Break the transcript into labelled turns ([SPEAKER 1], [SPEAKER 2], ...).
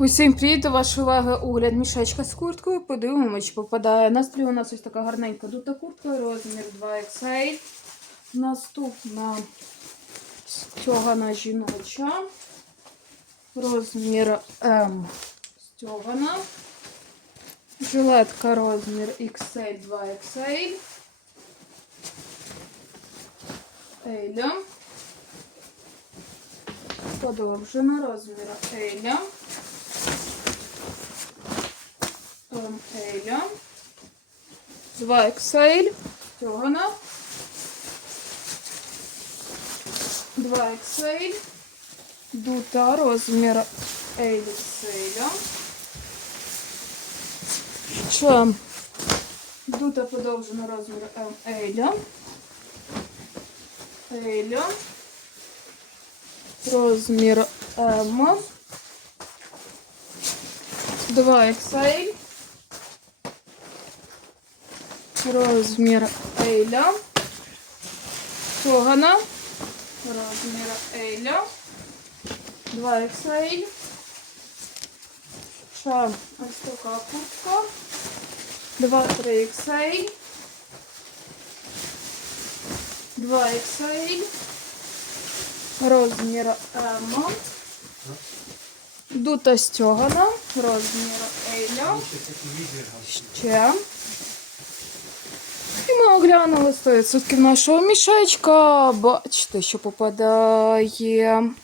[SPEAKER 1] Усім привіт, до вашої уваги огляд мішечка з курткою. Подивимося, чи попадає. На столі у нас ось така гарненька дута куртка, розмір 2XL. Наступна стягана жіноча. Розмір М стягана. Жилетка розмір XL 2XL. Еля. Подовжена розміра Еля. Ем, Еля. 2 XL. Стягана. 2 XL. Дута розмір XL. Ще дута подовжена розмір М Еля. Еля. Розмір М. 2 XL. Розмір Еля. Тогана. Розмір Еля. 2 XL. Ще ось така куртка. 2-3 XL. 2 XL. Розмір М. Дута стягана. Розмір Еля. Ще. Оглянули 100% нашого мішечка. Бачите, що попадає.